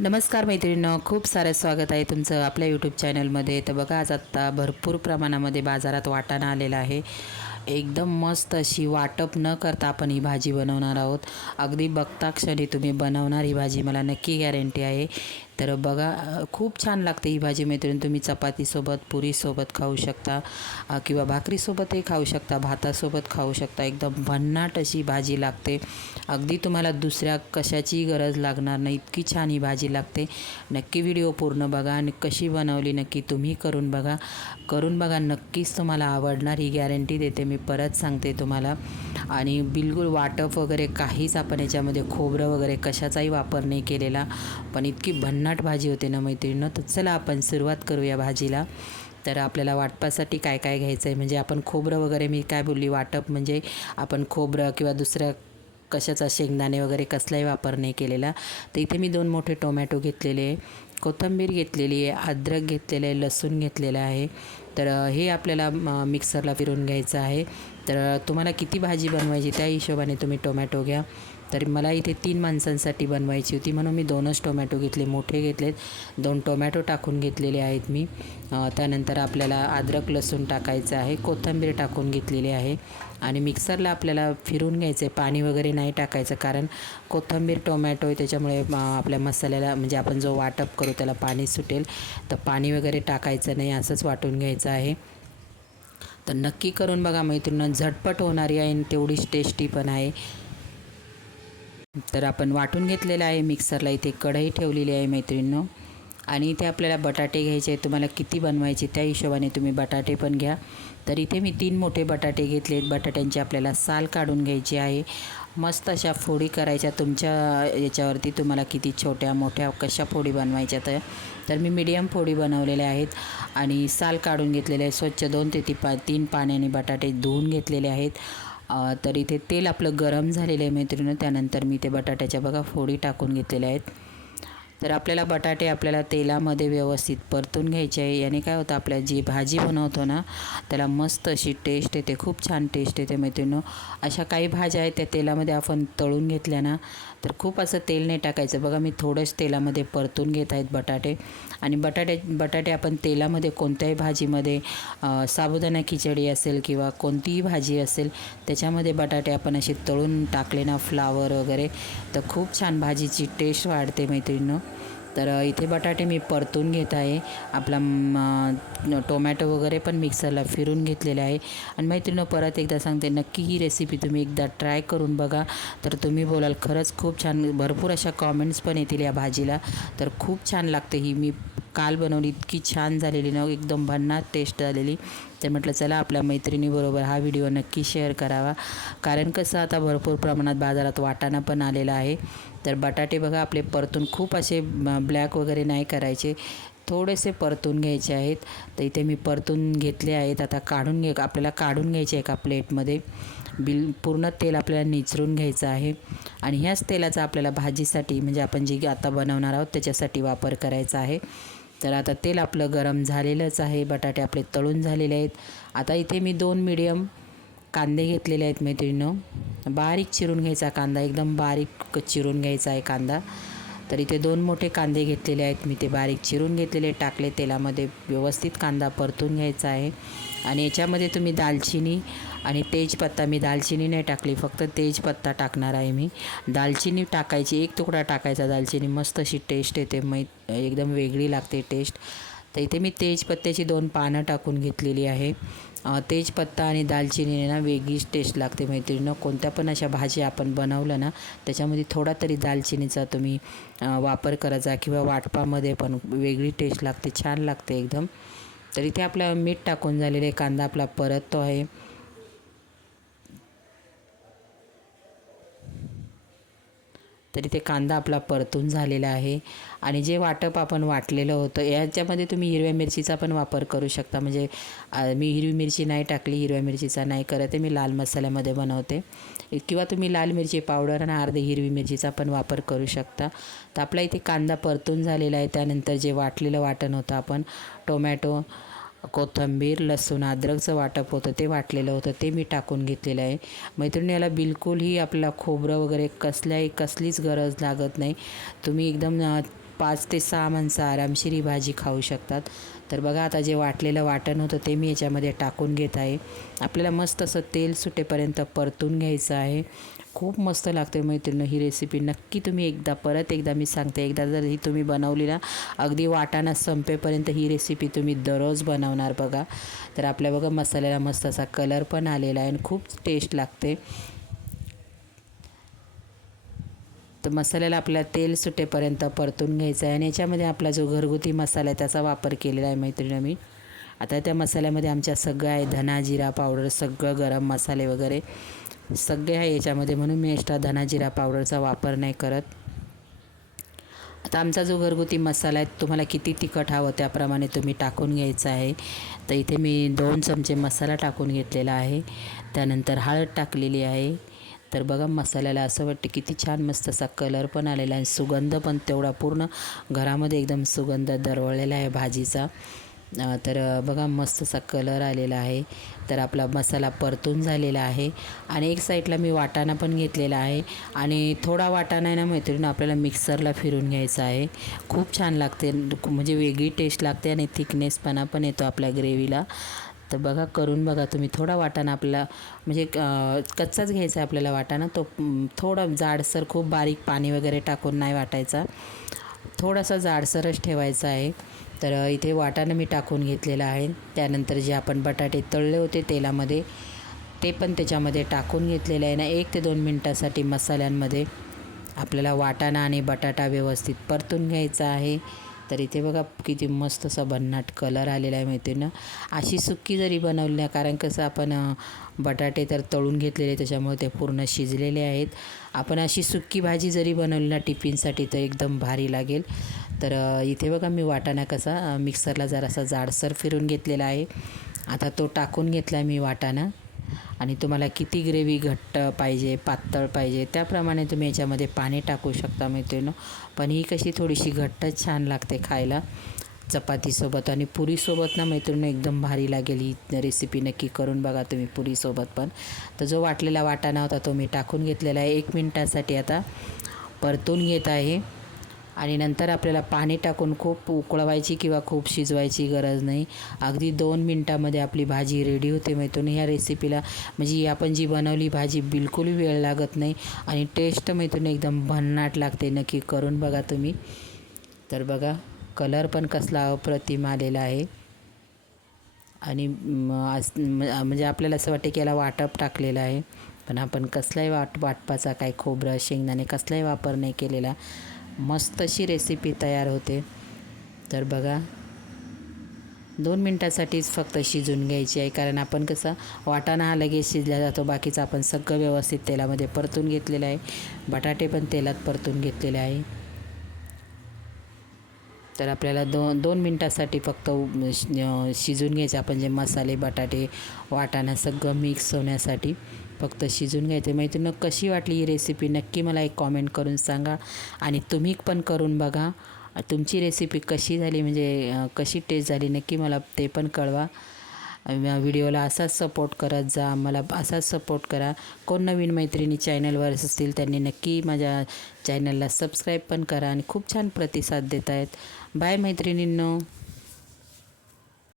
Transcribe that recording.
नमस्कार मैत्रिणींनो खूप सारं स्वागत आहे तुमचं आपल्या यूट्यूब चॅनलमध्ये तर बघा आज आत्ता भरपूर प्रमाणामध्ये बाजारात वाटाणा आलेला आहे. एकदम मस्त अशी वाटप न करता आपण ही भाजी बनवणार आहोत. अगदी बघता क्षणी तुम्ही बनवणार ही भाजी मला नक्की गॅरंटी आहे. तर बघा खूप छान लागते ही भाजी मैत्रीण. तुम्ही चपातीसोबत पुरीसोबत खाऊ शकता किंवा भाकरीसोबतही खाऊ शकता भातासोबत खाऊ शकता. एकदम भन्नाट अशी भाजी लागते. अगदी तुम्हाला दुसऱ्या कशाची गरज लागणार नाही. इतकी छान ही भाजी लागते. नक्की व्हिडिओ पूर्ण बघा आणि कशी बनवली नक्की तुम्ही करून बघा. करून बघा नक्कीच तुम्हाला आवडणार. ही गॅरंटी देते मी. परत सांगते तुम्हाला. आणि बिलकुल वाटप वगैरे काहीच आपण याच्यामध्ये खोबरं वगैरे कशाचाही वापर नाही केलेला. पण इतकी भन्नाट भाजी होते ना मैत्रिणीनं तर चला आपण सुरुवात करूया भाजीला. तर आपल्याला वाटपासाठी काय काय घ्यायचं आहे म्हणजे आपण खोबरं वगैरे मी काय बोलली? वाटप म्हणजे आपण खोबरं किंवा दुसऱ्या कशाचा शेंगदाणे वगैरे कसलाही वापर नाही केलेला. तर इथे मी दोन मोठे टोमॅटो घेतलेले आहे. कोथिंबीर घेतलेली आहे अद्रक घेतलेलं आहे लसूण घेतलेलं आहे. तर हे आपल्याला म, मिक्सरला फिरून घ्यायचं आहे. तर तुम्हाला किती भाजी बनवायची त्या हिशोबाने तुम्ही टोमॅटो घ्या. तर मला इथे तीन माणसांसाठी बनवायची होती. म्हणून मी दोनच टोमॅटो घेतले. मोठे घेतलेत. दोन टोमॅटो टाकून घेतलेले आहेत मी. त्यानंतर आपल्याला अद्रक लसूण टाकायचं आहे. कोथिंबीर टाकून घेतलेली आहे. आणि मिक्सरला आपल्याला फिरून घ्यायचं आहे पाणी वगैरे नाही टाकायचं कारण कोथिंबीर टोमॅटो आहे त्याच्यामुळे आपल्या मसाल्याला म्हणजे आपण जो वाटप करू त्याला पाणी सुटेल. तर पाणी वगैरे टाकायचं नाही असंच वाटून घ्यायचं आहे. तर नक्की करून बघा मैत्रिणी झटपट होणारी आहे आणि तेवढीच टेस्टी पण आहे. तर आपण वाटून घेतलेलं आहे मिक्सरला इथे कढई ठेवलेली आहे मैत्रिणींनो. आणि इथे आपल्याला बटाटे घ्यायचे आहेत तुम्हाला किती बनवायचे त्या हिशोबाने तुम्ही बटाटे पण घ्या. तर इथे मी तीन मोठे बटाटे घेतलेत बटाट्यांची आपल्याला साल काढून घ्यायची आहे. मस्त अशा फोडी करायच्या तुमच्या याच्यावरती तुम्हाला किती छोट्या मोठ्या कशा फोडी बनवायच्या तर. तर मी मीडियम फोडी बनवलेल्या आहेत आणि साल काढून घेतलेले आहे स्वच्छ दोन ते ती पा तीन पाण्याने बटाटे धुवून घेतलेले आहेत. तर इथे तेल आपलं गरम झालेलं आहे मैत्रिणी त्यानंतर मी ते बटाट्याच्या बघा फोडी टाकून घेतलेल्या आहेत. तर आपल्याला बटाटे आपल्याला तेलामध्ये व्यवस्थित परतून घ्यायचे आहे. याने काय होतं आपल्या जी भाजी बनवतो ना त्याला मस्त अशी टेस्ट येते खूप छान टेस्ट येते मैत्रिणीनं. अशा काही भाज्या आहेत त्या तेलामध्ये आपण तळून घेतल्या ना तर खूप असं तेल नाही टाकायचं. बघा मी थोडंच तेलामध्ये परतून घेत आहेत बटाटे. आणि बटाटे बटाटे आपण तेलामध्ये कोणत्याही भाजीमध्ये साबुदाणा खिचडी असेल किंवा कोणतीही भाजी असेल त्याच्यामध्ये बटाटे आपण असे तळून टाकले ना फ्लावर वगैरे तर खूप छान भाजीची टेस्ट वाढते मैत्रिणीनं. तर इथे बटाटे मी परतून घेत आहे. आपला टोमॅटो वगैरे पण मिक्सरला फिरून घेतलेले आहे. आणि मैत्रिणं परत एकदा सांगते नक्की ही रेसिपी तुम्ही एकदा ट्राय करून बघा. तर तुम्ही बोलाल खरंच खूप छान भरपूर अशा कॉमेंट्स पण येतील या भाजीला. तर खूप छान लागते ही. मी काल बनवली इतकी छान झालेली ना एकदम भन्नाट टेस्ट झालेली तर म्हटलं चला आपल्या मैत्रिणीबरोबर हा व्हिडिओ नक्की शेअर करावा. कारण कसं आता भरपूर प्रमाणात बाजारात वाटाणा पण आलेला आहे. तर बटाटे बघा आपले परतून खूप असे ब्लॅक वगैरे नाही करायचे. थोडेसे परतून घ्यायचे आहेत. तर इथे मी परतून घेतले आहेत. आता काढून घे आपल्याला काढून घ्यायचे एका प्लेटमध्ये बिल पूर्ण तेल आपल्याला निचरून घ्यायचं आहे. आणि ह्याच तेलाचा आपल्याला भाजीसाठी म्हणजे आपण जी आता बनवणार आहोत त्याच्यासाठी वापर करायचा आहे. तर आता तेल आपलं गरम झालेलंच आहे बटाटे आपले तळून झालेले आहेत. आता इथे मी दोन मिडियम कांदे घेतलेले आहेत मैत्रिणीनं. बारीक चिरून घ्यायचा कांदा एकदम बारीक चिरून घ्यायचा आहे कांदा. तर इथे दोन मोठे कांदे घेतलेले आहेत. मी ते बारीक चिरून घेतलेले टाकले. तेलामध्ये व्यवस्थित कांदा परतून घ्यायचा आहे. आणि याच्यामध्ये तुम्ही दालचिनी आणि तेजपत्ता मी दालचिनी नाही टाकली फक्त तेजपत्ता टाकणार आहे मी. दालचिनी टाकायची एक तुकडा टाकायचा दालचिनी मस्त अशी टेस्ट येते मै एकदम वेगळी लागते टेस्ट तर इथे मी तेजपत्त्याची दोन पानं टाकून घेतलेली आहे. तेजपत्ता आणि दालचिनीने ना वेगळीच टेस्ट लागते मैत्रिणीनं. कोणत्या पण अशा भाज्या आपण बनवलं ना त्याच्यामध्ये थोडा तरी दालचिनीचा तुम्ही वापर करायचा किंवा वाटपामध्ये पण वेगळी टेस्ट लागते छान लागते एकदम. तर इथे आपलं मीठ टाकून झालेले कांदा आपला परततो आहे. तर इथे कांदा आपला परतून झालेला आहे. आणि जे वाटप आपण वाटलेलं होतं याच्यामध्ये तुम्ही हिरव्या मिरचीचा पण वापर करू शकता. म्हणजे मी हिरवी मिरची नाही टाकली हिरव्या मिरचीचा नाही करत आहे मी लाल मसाल्यामध्ये बनवते. किंवा तुम्ही लाल मिरची पावडर आणि अर्धी हिरवी मिरचीचा पण वापर करू शकता. तर आपला इथे कांदा परतून झालेला आहे. त्यानंतर जे वाटलेलं वाटण होतं आपण टोमॅटो कोथिंबीर लसूण अद्रकचं वाटप होतं ते वाटलेलं होतं ते मी टाकून घेतलेलं आहे. मैत्रिणी याला बिलकुलही आपला खोबरं वगैरे कसल्याही कसलीच गरज लागत नाही. तुम्ही एकदम पाच ते सहा माणसं आरामशीर ही भाजी खाऊ शकतात. तर बघा आता जे वाटलेलं वाटण होतं ते मी याच्यामध्ये टाकून घेत आहे. आपल्याला मस्त असं तेल सुटेपर्यंत परतून घ्यायचं आहे. खूप मस्त लागते मैत्रिणी ही रेसिपी नक्की तुम्ही एकदा परत एकदा मी सांगते. एकदा जर ही तुम्ही बनवली ना अगदी वाटाणा संपेपर्यंत ही रेसिपी तुम्ही दररोज बनवणार बघा. तर आपल्या बघा मसाल्याला मस्त असा कलर पण आलेला आहे आणि खूप टेस्ट लागते. तर मसाल्याला आपल्याला तेल सुटेपर्यंत परतून घ्यायचं आहे. आणि याच्यामध्ये आपला जो घरगुती मसाला आहे त्याचा वापर केलेला आहे मैत्रिणी मी आता त्या मसाल्यामध्ये आमच्या सगळं आहे. धना जिरा पावडर सगळं गरम मसाले वगैरे. सगळे आहे याच्यामध्ये म्हणून मी एक्स्ट्रा धना जिरा पावडरचा वापर नाही करत. आता आमचा जो घरगुती मसाला आहे तुम्हाला किती तिखट हवं त्याप्रमाणे तुम्ही टाकून घ्यायचा आहे. तर इथे मी दोन चमचे मसाला टाकून घेतलेला आहे. त्यानंतर हळद टाकलेली आहे. तर बघा मसाल्याला असं वाटतं किती छान मस्त असा कलर पण आलेला आहे सुगंध पण तेवढा पूर्ण घरामध्ये एकदम सुगंध दरवळलेला आहे भाजीचा. तर बघा मस्त असा कलर आलेला आहे. तर आपला मसाला परतून झालेला आहे आणि एक साईडला मी वाटाणा पण घेतलेला आहे आणि थोडा वाटाणा आहे ना मैत्रिणी आपल्याला मिक्सरला फिरून घ्यायचा आहे. खूप छान लागते म्हणजे वेगळी टेस्ट लागते आणि थिकनेसपणा पण येतो आपल्या ग्रेव्हीला तर बघा करून बघा तुम्ही. थोडा वाटाणा आपला म्हणजे कच्चाच घ्यायचा आहे आपल्याला वाटाणा. तो थोडा जाडसर खूप बारीक पाणी वगैरे टाकून नाही वाटायचा. थोडासा जाडसरच ठेवायचा आहे. तर इथे वाटाणा मी टाकून घेतलेला आहे. त्यानंतर जे आपण बटाटे तळले होते तेलामध्ये ते पण त्याच्यामध्ये टाकून घेतलेले आहे. ना एक ते दोन मिनटासाठी मसाल्यांमध्ये आपल्याला वाटाणा आणि बटाटा व्यवस्थित परतून घ्यायचा आहे. तर इथे बघा किती मस्त असा भन्नाट कलर आलेला आहे माहिती ना अशी सुक्की जरी बनवली ना कारण कसं आपण बटाटे तर तळून घेतलेले त्याच्यामुळे ते पूर्ण शिजलेले आहेत. आपण अशी सुक्की भाजी जरी बनवली ना टिफिनसाठी तर एकदम भारी लागेल. तर इथे बघा मी वाटाणा कसा मिक्सरला जरासा जाडसर फिरून घेतलेला आहे. आता तो टाकून घेतला मी वाटाणा. आणि तुम्हाला किती ग्रेव्ही घट्ट पाहिजे पातळ पाहिजे त्याप्रमाणे तुम्ही याच्यामध्ये पाणी टाकू शकता मैत्रिणी पण ही कशी थोडीशी घट्ट छान लागते खायला. चपातीसोबत आणि पुरीसोबत ना मैत्रिणी एकदम भारी लागेल ही रेसिपी नक्की करून बघा तुम्ही पुरीसोबत पण. तर जो वाटलेला वाटाणा होता तो मी टाकून घेतलेला आहे. एक मिनटासाठी आता परतून घेत आहे. आणि नंतर आपल्याला पाणी टाकून खूप उकळवायची किंवा खूप शिजवायची गरज नाही. अगदी दोन मिनटामध्ये आपली भाजी रेडी होते. मैत्रिणी ह्या रेसिपीला म्हणजे ही आपण जी बनवली भाजी बिलकुल वेळ लागत नाही आणि टेस्ट मैत्रिणी एकदम भन्नाट लागते. नक्की करून बघा तुम्ही. तर बघा कलर पण कसला अप्रतिम आलेला आहे. आणि म्हणजे आपल्याला असं वाटते की याला वाटप टाकलेलं आहे. पण आपण कसलाही वाट वाटपाचा काय खोबरं शेंगदाणे कसलाही वापर नाही केलेला. मस्त अशी रेसिपी तयार होते. तर बघा दोन मिनटासाठीच फक्त शिजून घ्यायची आहे. कारण आपण कसं वाटाणा हा लगेच शिजला जातो. बाकीचं आपण सगळं व्यवस्थित तेलामध्ये परतून घेतलेलं आहे. बटाटे पण तेलात परतून घेतलेले आहे. तर आपल्याला दोन दोन मिनटासाठी फक्त शिजून घ्यायचे. आपण जे मसाले बटाटे वाटाणा सगळं मिक्स होण्यासाठी. फक्त शिजून घ्यायचे. मैत्रिणी कशी वाटली ही रेसिपी नक्की मला एक कॉमेंट करून सांगा. आणि तुम्ही पण करून बघा. तुमची रेसिपी कशी झाली? म्हणजे कशी टेस्ट झाली? नक्की मला ते पण कळवा. व्हिडिओला असाच सपोर्ट करत जा. मला असाच सपोर्ट करा. कोण नवीन मैत्रिणी चॅनलवर असतील त्यांनी नक्की माझ्या चॅनलला सबस्क्राईब पण करा. आणि खूप छान प्रतिसाद देत आहेत बाय मैत्रिणींनो.